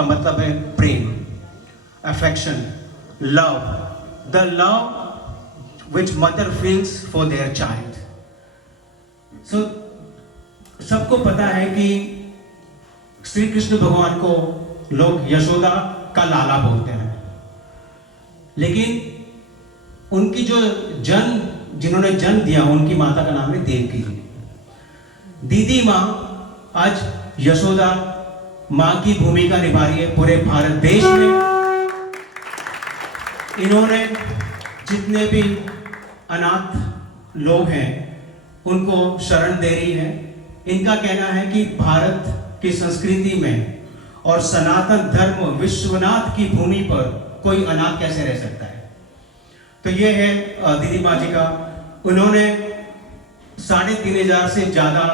का मतलब है प्रेम, affection, love, the love which mother feels for their child. So सबको पता है कि श्री कृष्ण भगवान को लोग यशोदा का लाला बोलते हैं, लेकिन उनकी जो जिन्होंने जन्म दिया उनकी माता का नाम है देवकी जी। दीदी माँ आज यशोदा माँ की भूमिका निभा रही है पूरे भारत देश में। इन्होंने जितने भी अनाथ लोग हैं उनको शरण दे रही है। इनका कहना है कि भारत की संस्कृति में और सनातन धर्म विश्वनाथ की भूमि पर कोई अनाथ कैसे रह सकता है। तो ये है दीदी माँ जी का। उन्होंने 3500 से ज़्यादा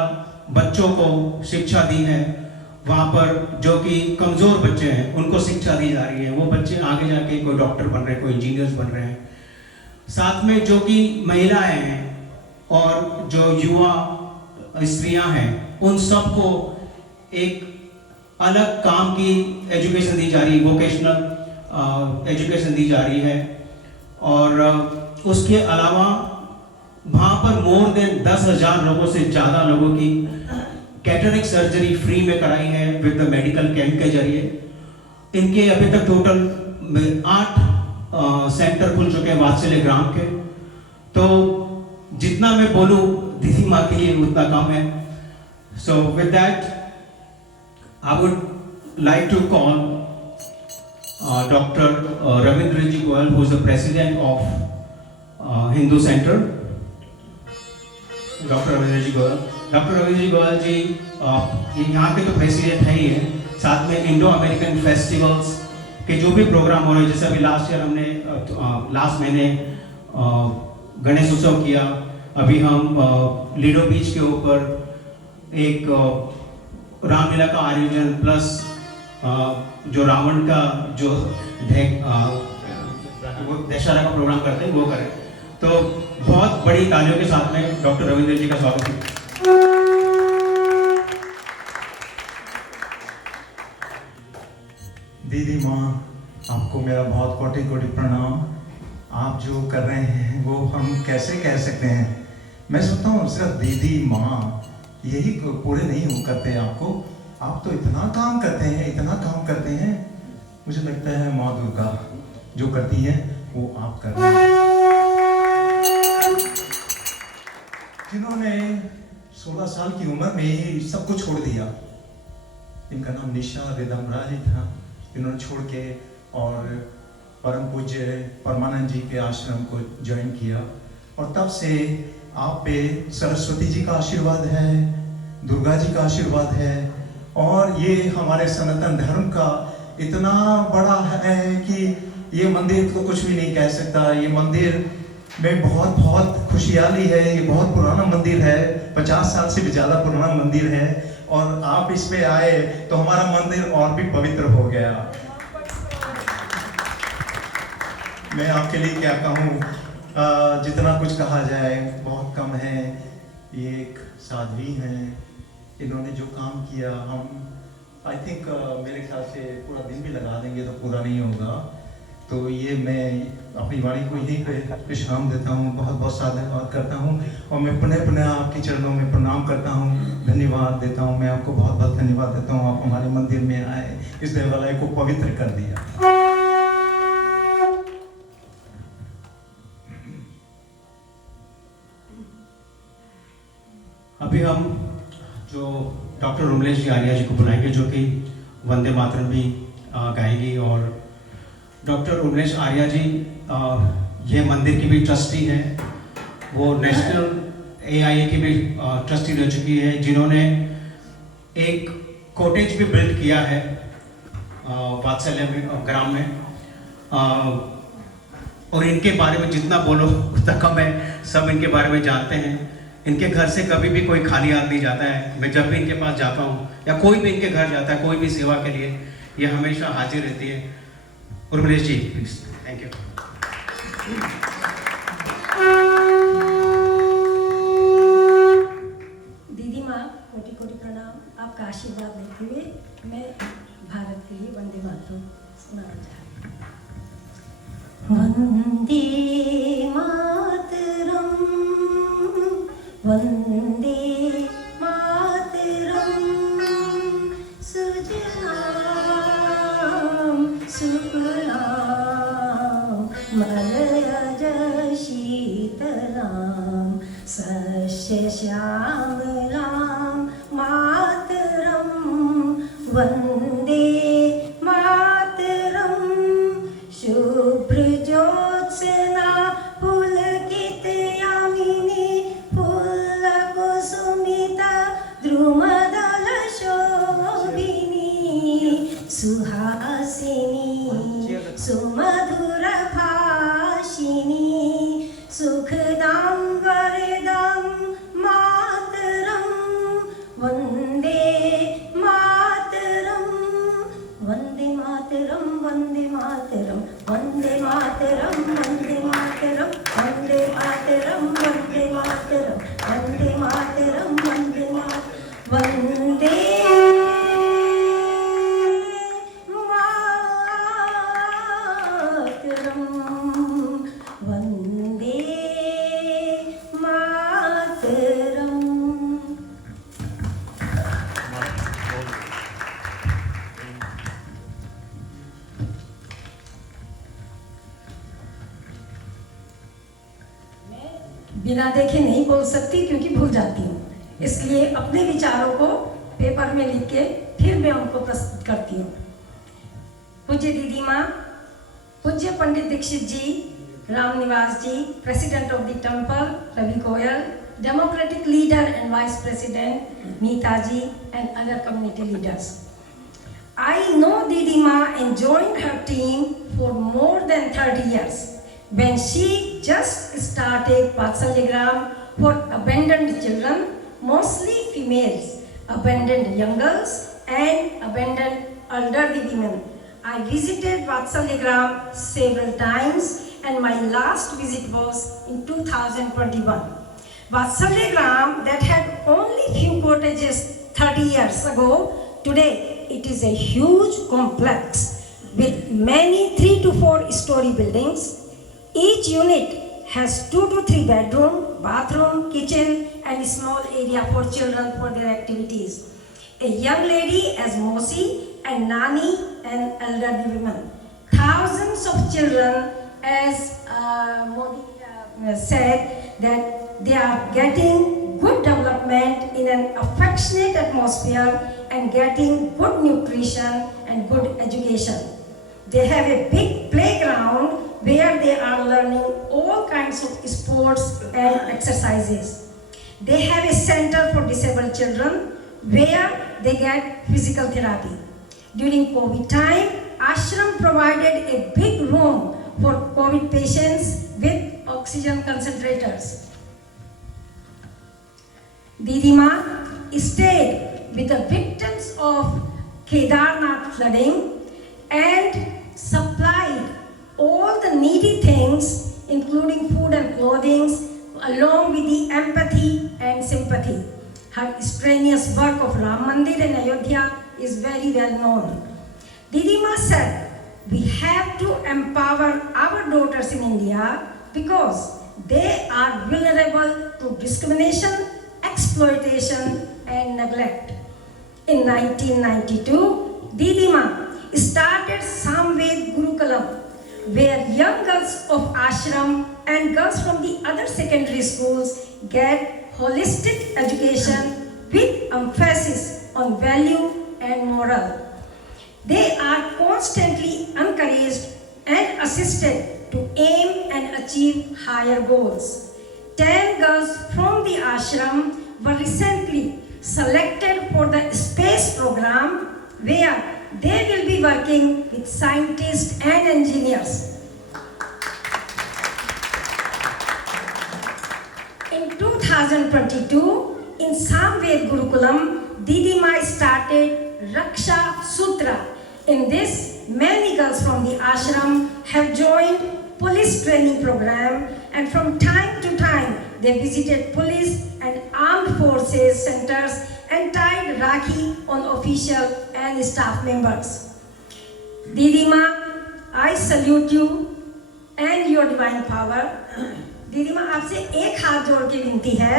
बच्चों को शिक्षा दी है। वहाँ पर जो कि कमज़ोर बच्चे हैं उनको शिक्षा दी जा रही है। वो बच्चे आगे जाके कोई डॉक्टर बन रहे हैं, कोई इंजीनियर्स बन रहे हैं। साथ में जो कि महिलाएं हैं और जो युवा स्त्रियां हैं उन सबको एक अलग काम की एजुकेशन दी जा रही है, वोकेशनल एजुकेशन दी जा रही है। और उसके अलावा वहाँ पर मोर देन 10,000 लोगों से ज़्यादा लोगों की कैटरेक्ट सर्जरी फ्री में कराई है विद द मेडिकल कैंप के जरिए। इनके अभी तक टोटल 8 सेंटर खुल चुके हैं वात्सल्य ग्राम के। तो जितना मैं बोलूँ दीदी माँ के लिए उतना कम है। So with that I would like to call Dr. Ravindra Ji Goyal, who is the president of Hindu Center. Dr. Ravindra Ji Goyal. Dr. Ravindra Ji Goyal जी यहाँ के तो प्रेसिडेंट है ही है, साथ में इंडो अमेरिकन फेस्टिवल्स के जो भी प्रोग्राम हो रहे हैं, जैसे अभी लास्ट ईयर हमने लास्ट महीने गणेश उत्सव किया। अभी हम लीडो बीच के ऊपर एक रामलीला का आयोजन प्लस जो रावण का जो दशहरा का प्रोग्राम करते हैं वो करें। तो बहुत बड़ी तालियों के साथ में डॉक्टर रविंद्र जी का स्वागत है। दीदी माँ, आपको मेरा बहुत कोटि कोटि प्रणाम। आप जो कर रहे हैं वो हम कैसे कह सकते हैं। मैं सोचता हूँ सिर्फ दीदी माँ यही पूरे नहीं करते हैं आपको। आप तो इतना काम करते हैं, इतना काम करते हैं। मुझे लगता है माँ दुर्गा जो करती हैं वो आप कर रहे हैं। जिन्होंने 16 साल की उम्र में ही सब कुछ छोड़ दिया। इनका नाम निशा रिदमराज था। इन्होंने छोड़ के और परम पूज्य परमानंद जी के आश्रम को ज्वाइन किया और तब से आप पे सरस्वती जी का आशीर्वाद है, दुर्गा जी का आशीर्वाद है और ये हमारे सनातन धर्म का इतना बड़ा है कि ये मंदिर तो कुछ भी नहीं कह सकता। ये मंदिर में बहुत बहुत खुशहाली है। ये बहुत पुराना मंदिर है, 50 साल से भी ज़्यादा पुराना मंदिर है और आप इस पे आए तो हमारा मंदिर और भी पवित्र हो गया। मैं आपके लिए क्या कहूँ, जितना कुछ कहा जाए बहुत कम है। ये एक साध्वी हैं, इन्होंने जो काम किया हम आई थिंक मेरे ख्याल से पूरा दिन भी लगा देंगे तो पूरा नहीं होगा। तो ये मैं अपनी वाणी को यहीं पे विश्राम देता हूँ। बहुत बहुत साधुवाद करता हूँ और मैं पुनः पुनः आपके चरणों में प्रणाम करता हूँ, धन्यवाद देता हूँ। मैं आपको बहुत बहुत धन्यवाद देता हूँ। आप हमारे मंदिर में आए, इस देवालय को पवित्र कर दिया। अभी हम जो डॉक्टर रुमलेश जी आर्या जी को बुलाएंगे जो कि वंदे मातरम भी गाएंगी। और डॉक्टर रुमलेश आर्या जी ये मंदिर की भी ट्रस्टी हैं। वो नेशनल AIA की भी ट्रस्टी रह चुकी है, जिन्होंने एक कॉटेज भी बिल्ड किया है वात्सल्य ग्राम में। और इनके बारे में जितना बोलो उतना कम है, सब इनके बारे में जानते हैं। इनके घर से कभी भी कोई खाली हाथ नहीं जाता है। मैं जब भी इनके पास जाता हूँ या कोई भी इनके घर जाता है कोई भी सेवा के लिए, ये हमेशा हाजिर रहती है। उर्मिलेश जी प्लीज। Thank you. दीदी माँ कोटि कोटि प्रणाम। आपका आशीर्वाद लेते हुए मैं भारत के लिए वंदे मातरम सुनाना चाहती हूँ। वंदे मातरम, वंदे मातरम, सुजलाम सुफलाम मलयज शीतलाम सस्य श्यामलाम मातरम, वंदे मातरम, शुभ्र ज्योत्स्ना पुलकित यामिनी फुल्लकुसुमिता द्रुमदल शोभिनी सुहासिनी सुमधुर भाषिनी सुखदां वरदां मातरं, वन्दे मातरं, वन्दे मातरं, वन्दे मातरं, वन्दे मातरं, वन्दे मातरं, वन्दे मातरं, वन्दे मातरं, वन्दे मातरं, वन्दे मातरं, वन्दे मातरं, वन्दे मातरं। बिना देखे नहीं बोल सकती क्योंकि भूल जाती हूँ, इसलिए अपने विचारों को पेपर में लिख के फिर मैं उनको प्रस्तुत करती हूँ। पूज्य दीदी माँ, पूज्य पंडित Dixit ji, Ram Niwas ji, president of the temple Ravi Goyal, democratic leader and vice president Nita ji and other community leaders. I know Didi Ma and joined her team for more than 30 years. When she just started Vatsalyagram for abandoned children, mostly females, abandoned young girls and abandoned elderly women. I visited Vatsalyagram several times and my last visit was in 2021. Vatsalyagram that had only few cottages 30 years ago, today it is a huge complex with many 3 to 4 story buildings. Each unit has 2 to 3 bedroom, bathroom, kitchen and small area for children for their activities. A young lady as Mosi and Nani and elderly women. Thousands of children, as Modi said, that they are getting good development in an affectionate atmosphere and getting good nutrition and good education. They have a big playground where they are learning all kinds of sports and exercises. They have a center for disabled children where they get physical therapy. During COVID time, Ashram provided a big room for COVID patients with oxygen concentrators. Didi Ma stayed with the victims of Kedarnath flooding and supplied all the needy things, including food and clothing, along with the empathy and sympathy. Her strenuous work of Ram Mandir in Ayodhya is very well known. Didi Ma said, we have to empower our daughters in India because they are vulnerable to discrimination, exploitation and neglect. In 1992, Didi Ma started Samved Gurukulam, where young girls of ashram and girls from the other secondary schools get holistic education with emphasis on value and moral. They are constantly encouraged and assisted to aim and achieve higher goals. 10 girls from the ashram were recently selected for the space program where they will be working with scientists and engineers. In 2022, in Samved Gurukulam, Didi Ma started Raksha Sutra. In this, many girls from the ashram have joined police training program, and from time to time they visited police and armed forces centers and tied Rakhi on official and staff members. Didi Ma, I salute you and your divine power. दीदी माँ आपसे एक हाथ जोड़ के विनती है,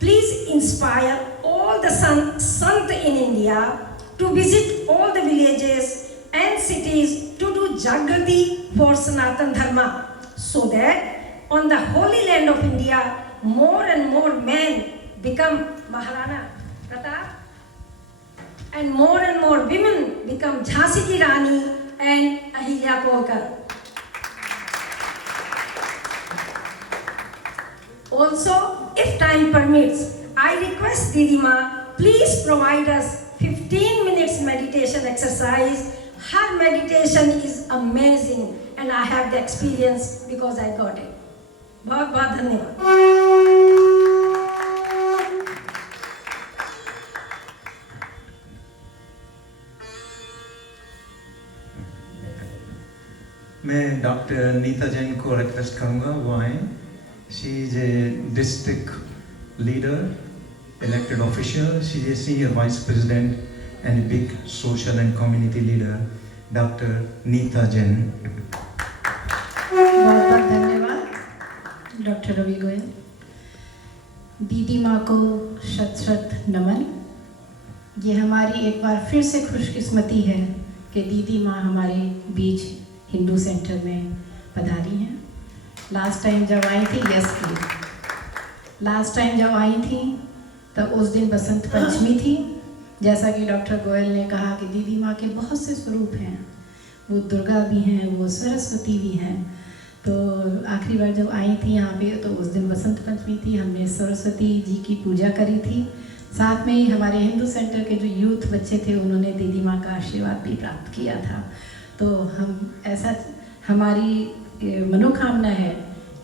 please inspire all the sant in India to visit all the villages and cities to do Jagrati for Sanatan Dharma, so that on the holy land of India more and more men become Maharana Pratap and more women become Jhansi ki Rani and Ahilya Kolkar. Also, if time permits, I request Didi Ma, please provide us 15 minutes meditation exercise. Her meditation is amazing and I have the experience because I got it. बहुत बहुत धन्यवाद। मैं doctor Nita Jain को request करूँगा वो आए। She is a district leader, elected official. She is a senior vice president and a big social and community leader, Dr. Neeta Jain. बहुत बहुत धन्यवाद डॉक्टर रवि गोयल। दीदी माँ को शत शत नमन। ये हमारी एक बार फिर से खुशकिस्मती है कि दीदी माँ हमारे बीच हिंदू सेंटर में पधारी हैं। लास्ट टाइम जब आई थी लास्ट टाइम जब आई थी तब उस दिन बसंत पंचमी थी। जैसा कि डॉक्टर गोयल ने कहा कि दीदी माँ के बहुत से स्वरूप हैं, वो दुर्गा भी हैं, वो सरस्वती भी हैं। तो आखिरी बार जब आई थी यहाँ पे तो उस दिन बसंत पंचमी थी, हमने सरस्वती जी की पूजा करी थी। साथ में ही हमारे हिंदू सेंटर के जो यूथ बच्चे थे उन्होंने दीदी माँ का आशीर्वाद भी प्राप्त किया था। तो हम ऐसा हमारी मनोकामना है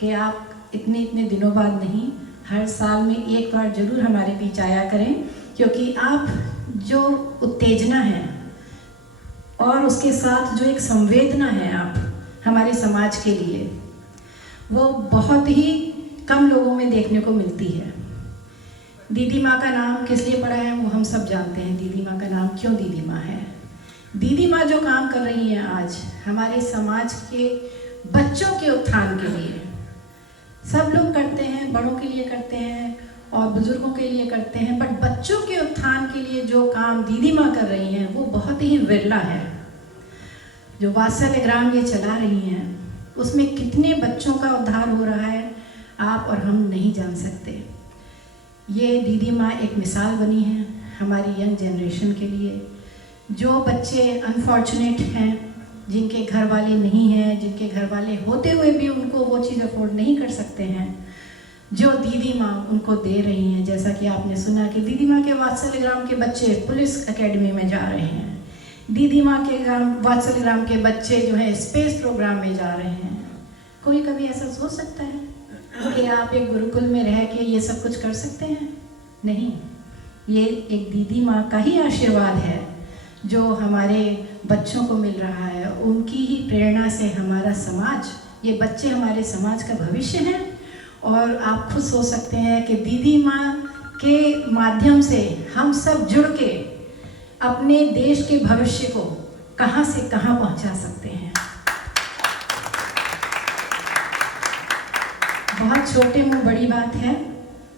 कि आप इतने दिनों बाद नहीं, हर साल में एक बार जरूर हमारे बीच आया करें, क्योंकि आप जो उत्तेजना है और उसके साथ जो एक संवेदना है आप हमारे समाज के लिए, वो बहुत ही कम लोगों में देखने को मिलती है। दीदी माँ का नाम किस लिए पड़ा है वो हम सब जानते हैं। दीदी माँ का नाम क्यों दीदी माँ है? दीदी माँ जो काम कर रही हैं आज हमारे समाज के बच्चों के उत्थान के लिए, सब लोग करते हैं, बड़ों के लिए करते हैं और बुजुर्गों के लिए करते हैं, बट बच्चों के उत्थान के लिए जो काम दीदी माँ कर रही हैं वो बहुत ही विरला है। जो वात्सल्य ग्राम ये चला रही हैं उसमें कितने बच्चों का उद्धार हो रहा है आप और हम नहीं जान सकते। ये दीदी माँ एक मिसाल बनी है हमारी यंग जनरेशन के लिए। जो बच्चे अनफॉर्चुनेट हैं, जिनके घर वाले नहीं हैं, जिनके घर वाले होते हुए भी उनको वो चीज़ अफोर्ड नहीं कर सकते हैं, जो दीदी माँ उनको दे रही हैं। जैसा कि आपने सुना कि दीदी माँ के वात्सल्य ग्राम के बच्चे पुलिस एकेडमी में जा रहे हैं, दीदी माँ के वात्सल्य ग्राम के बच्चे जो है स्पेस प्रोग्राम में जा रहे हैं। कोई कभी ऐसा सोच सकता है कि आप एक गुरुकुल में रह के ये सब कुछ कर सकते हैं? नहीं, ये एक दीदी माँ का ही आशीर्वाद है जो हमारे बच्चों को मिल रहा है। उनकी ही प्रेरणा से हमारा समाज, ये बच्चे हमारे समाज का भविष्य हैं। और आप खुद सोच सकते हैं कि दीदी माँ के माध्यम से हम सब जुड़ के अपने देश के भविष्य को कहाँ से कहाँ पहुँचा सकते हैं। बहुत छोटे मुँह बड़ी बात है,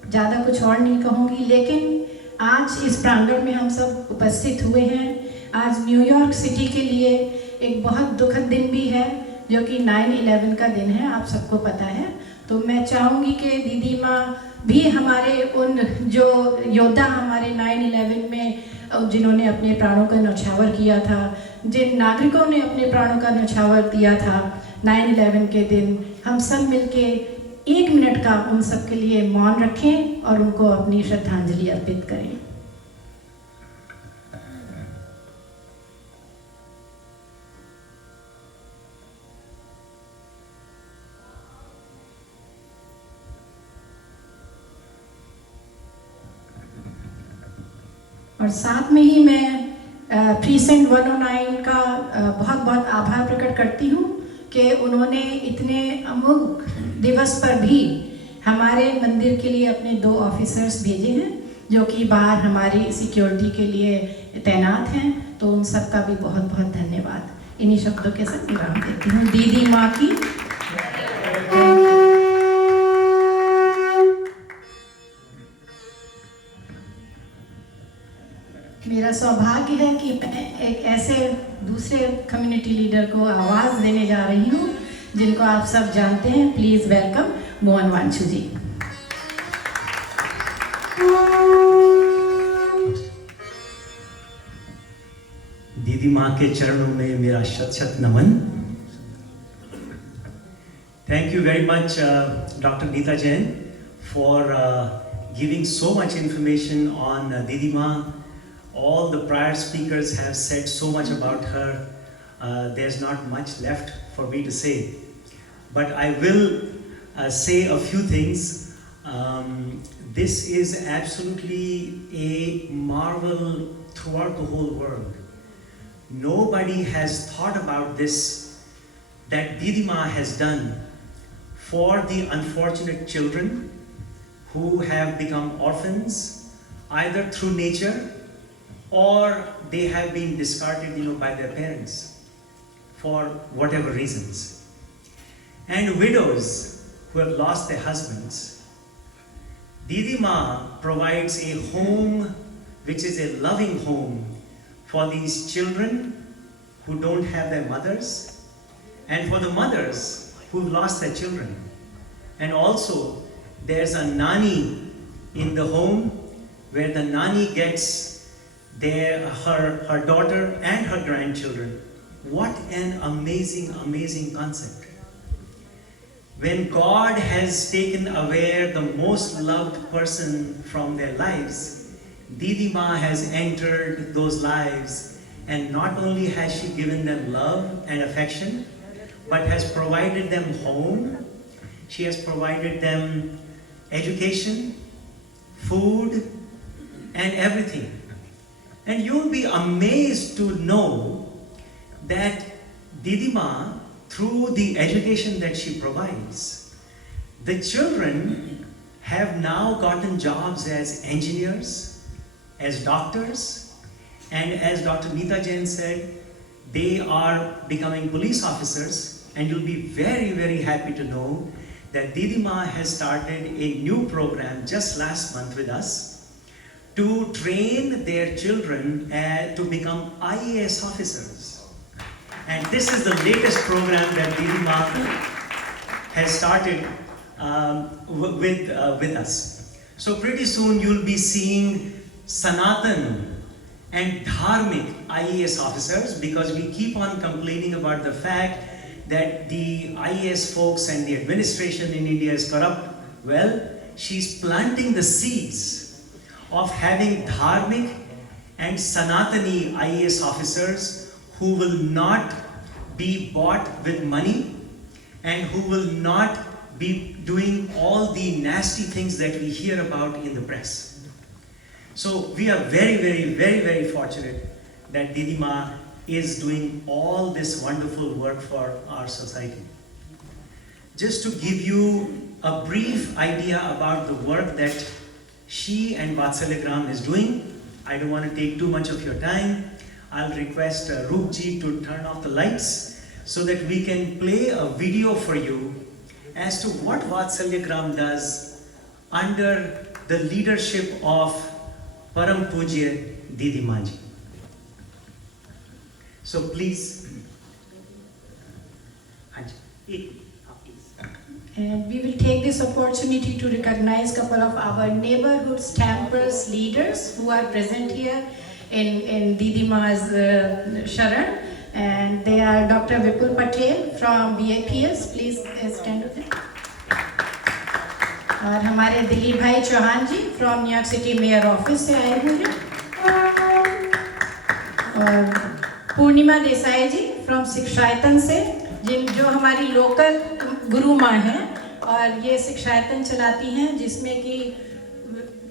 ज़्यादा कुछ और नहीं कहूँगी, लेकिन आज इस प्रांगण में हम सब उपस्थित हुए हैं। आज न्यूयॉर्क सिटी के लिए एक बहुत दुखद दिन भी है, जो कि 9/11 का दिन है, आप सबको पता है। तो मैं चाहूँगी कि दीदी माँ भी हमारे उन जो योद्धा हमारे 9/11 में जिन्होंने अपने प्राणों का न्यौछावर किया था, जिन नागरिकों ने अपने प्राणों का न्यौछावर दिया था 9/11 के दिन, हम सब मिलके 1 मिनट का उन सब के लिए मौन रखें और उनको अपनी श्रद्धांजलि अर्पित करें। और साथ में ही मैं प्रीसेंट 109 का बहुत बहुत आभार प्रकट करती हूँ कि उन्होंने इतने अमोघ दिवस पर भी हमारे मंदिर के लिए अपने 2 ऑफिसर्स भेजे हैं। जो कि बाहर हमारी सिक्योरिटी के लिए तैनात हैं, तो उन सब का भी बहुत बहुत धन्यवाद। इन्हीं शब्दों के साथ विराम देती हूँ। दीदी माँ की मेरा सौभाग्य है कि मैं एक ऐसे दूसरे कम्युनिटी लीडर को आवाज़ देने जा रही हूँ जिनको आप सब जानते हैं। प्लीज़ वेलकम मोहन वांचू जी। दीदी माँ के चरणों में मेरा शत शत नमन। Thank you very much, Dr. Neeta Jain, for giving so much information on Didi Ma. All the prior speakers have said so much about her. There's not much left for me to say. But I will say a few things. This is absolutely a marvel throughout the whole world. Nobody has thought about this that Didi Ma has done for the unfortunate children who have become orphans either through nature or they have been discarded, by their parents for whatever reasons. And widows who have lost their husbands. Didi Ma provides a home which is a loving home for these children who don't have their mothers, and for the mothers who've lost their children. And also, there's a nani in the home where the nani gets her daughter and her grandchildren. What an amazing, amazing concept. When God has taken away the most loved person from their lives, Didi Ma has entered those lives, and not only has she given them love and affection, but has provided them home. She has provided them education, food, and everything. And you'll be amazed to know that Didi Ma, through the education that she provides, the children have now gotten jobs as engineers, as doctors, and as Dr. Neeta Jain said, they are becoming police officers. And you'll be very, very happy to know that Didi Ma has started a new program just last month with us to train their children to become IAS officers. And this is the latest program that Didi Ma has started with us. So pretty soon you'll be seeing Sanatan and Dharmic IAS officers, because we keep on complaining about the fact that the IAS folks and the administration in India is corrupt. Well, she's planting the seeds of having Dharmic and Sanatani IAS officers who will not be bought with money and who will not be doing all the nasty things that we hear about in the press. So we are very, very, very, very fortunate that Didi Ma is doing all this wonderful work for our society. Just to give you a brief idea about the work that she and Vatsalyagram is doing, I don't want to take too much of your time. I'll request Roopji to turn off the lights so that we can play a video for you as to what Vatsalyagram does under the leadership of Param Pujya Didi Ma ji. So please, And we will take this opportunity to recognize a couple of our neighborhood stampers leaders who are present here in Didi Ma's Sharan. And they are Dr. Vipul Patel from BAPS. Please stand with them. और हमारे दिलीप भाई Chauhan ji from New York City mayor office से आए हुए हैं, और पूर्णिमा देसाई जी from शिक्षायतन से, जो हमारी लोकल गुरु माँ हैं और ये शिक्षायतन चलाती हैं, जिसमें कि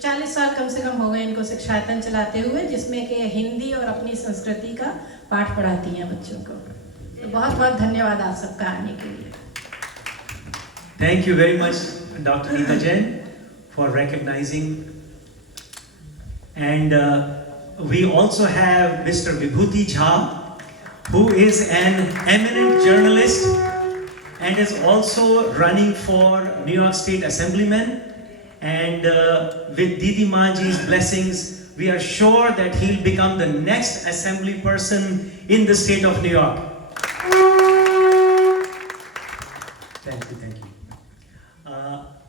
40 साल कम से कम हो गए इनको शिक्षायतन चलाते हुए, जिसमें कि हिंदी और अपनी संस्कृति का पाठ पढ़ाती हैं बच्चों को। तो बहुत बहुत धन्यवाद आप सबका आने के लिए। Thank you very much, Dr. Neeta Jain, for recognizing And we also have Mr. Vibhuti Jha, who is an eminent journalist and is also running for New York State Assemblyman. And with Didi Maji's blessings, we are sure that he'll become the next assembly person in the state of New York. Thank you, thank you.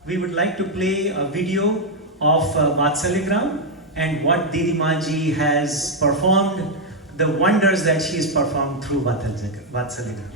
We would like to play a video of Vatsalyagram and what Didi Maji has performed, the wonders that she has performed through Vatsalyagram.